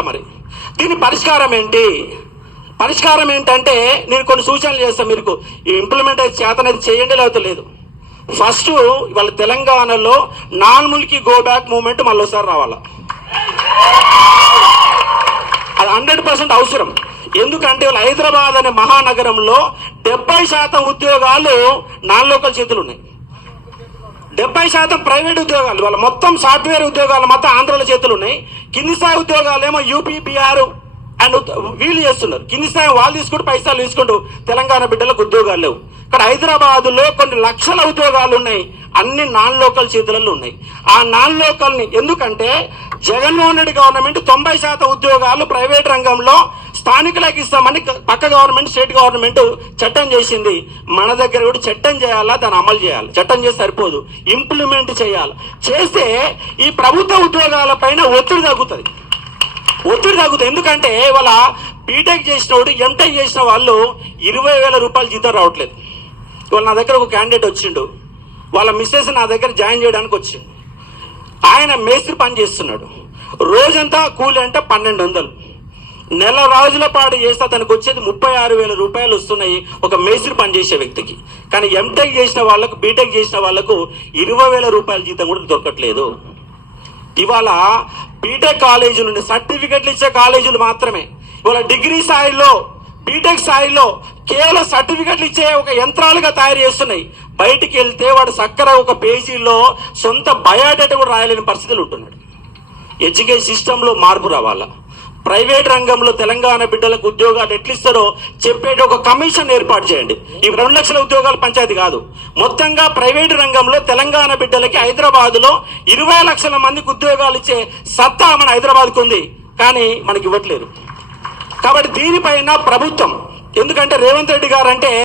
మరి. దీని పరిష్కారం ఏంటి? పరిష్కారం ఏంటంటే నేను కొన్ని సూచనలు చేస్తాను మీకు. ఇంప్లిమెంట్ అయితే చేతనైతే చేయండి లేకపోతే లేదు. ఫస్ట్ ఇవాళ తెలంగాణలో non mulki go back movement మళ్ళీ ఒకసారి రావాలా? అది హండ్రెడ్ పర్సెంట్ అవసరం. ఎందుకంటే వాళ్ళ హైదరాబాద్ అనే మహానగరంలో డెబ్బై శాతం ఉద్యోగాలు నాన్ లోకల్ చేతులు ఉన్నాయి. డెబ్బై శాతం ప్రైవేట్ ఉద్యోగాలు. వాళ్ళ మొత్తం సాఫ్ట్వేర్ ఉద్యోగాలు మొత్తం ఆంధ్ర చేతులు ఉన్నాయి కింది స్థాయి ఉద్యోగాలేమో యూపీ బీఆర్ అండ్ వీళ్ళు చేస్తున్నారు. కింది స్థాయి వాళ్ళు తీసుకుంటూ పైసలు తీసుకుంటూ తెలంగాణ బిడ్డలకు ఉద్యోగాలు లేవు. ఇక్కడ హైదరాబాద్లో కొన్ని లక్షల ఉద్యోగాలు ఉన్నాయి. అన్ని నాన్ లోకల్ చేతులలో ఉన్నాయి. ఆ నాన్ లోకల్ని ఎందుకంటే జగన్మోహన్ రెడ్డి గవర్నమెంట్ తొంభై శాతం ఉద్యోగాలు ప్రైవేట్ రంగంలో స్థానికులకు ఇస్తామని పక్క గవర్నమెంట్ స్టేట్ గవర్నమెంట్ చట్టం చేసింది. మన దగ్గర కూడా చట్టం చేయాలా? దాన్ని అమలు చేయాలి. చట్టం చేస్తే సరిపోదు. ఇంప్లిమెంట్ చేయాలి. చేస్తే ఈ ప్రభుత్వ ఉద్యోగాల పైన ఒత్తిడి తగ్గుతుంది. ఒత్తిడి తగ్గుతుంది. ఎందుకంటే వాళ్ళ బీటెక్ చేసిన వాడు ఎంటెక్ చేసిన వాళ్ళు ఇరవై వేల రూపాయలు జీతం రావట్లేదు. ఇవాళ నా దగ్గర ఒక క్యాండిడేట్ వచ్చిండు. వాళ్ళ మిస్సెస్ నా దగ్గర జాయిన్ చేయడానికి వచ్చిండు. ఆయన మేస్త్రి పని చేస్తున్నాడు. రోజంతా కూలి అంటే పన్నెండు వందలు. నెల రోజుల పాటు చేస్తే అతనికి వచ్చేది ముప్పై ఆరు వేల రూపాయలు వస్తున్నాయి ఒక మేస్త్రి పని చేసే వ్యక్తికి. కానీ ఎంటెక్ చేసిన వాళ్ళకు బీటెక్ చేసిన వాళ్ళకు ఇరవై వేల రూపాయల జీతం కూడా దొరకట్లేదు. ఇవాళ బీటెక్ కాలేజీలు ఉండే సర్టిఫికెట్లు ఇచ్చే కాలేజీలు మాత్రమే. ఇవాళ డిగ్రీ స్థాయిలో బీటెక్ స్థాయిలో కేవలం సర్టిఫికెట్లు ఇచ్చే ఒక యంత్రాలుగా తయారు చేస్తున్నాయి. బయటికి వెళ్తే వాడు చక్కర ఒక పేజీలో సొంత బయోడేటా కూడా రాయలేని పరిస్థితులు ఉంటున్నాడు. ఎడ్యుకేషన్ సిస్టంలో మార్పు రావాలా? ప్రైవేట్ రంగంలో తెలంగాణ బిడ్డలకు ఉద్యోగాలు ఎట్లిస్తారో చెప్పేటి ఒక కమిషన్ ఏర్పాటు చేయండి. ఈ రెండు లక్షల ఉద్యోగాలు పంచాయతీ కాదు. మొత్తంగా ప్రైవేట్ రంగంలో తెలంగాణ బిడ్డలకి హైదరాబాద్లో ఇరవై లక్షల మందికి ఉద్యోగాలు ఇచ్చే సత్తా మన హైదరాబాద్కు ఉంది. కానీ మనకి ఇవ్వట్లేదు. కాబట్టి దీనిపైన ప్రభుత్వం ఎందుకంటే రేవంత్ రెడ్డి గారు అంటే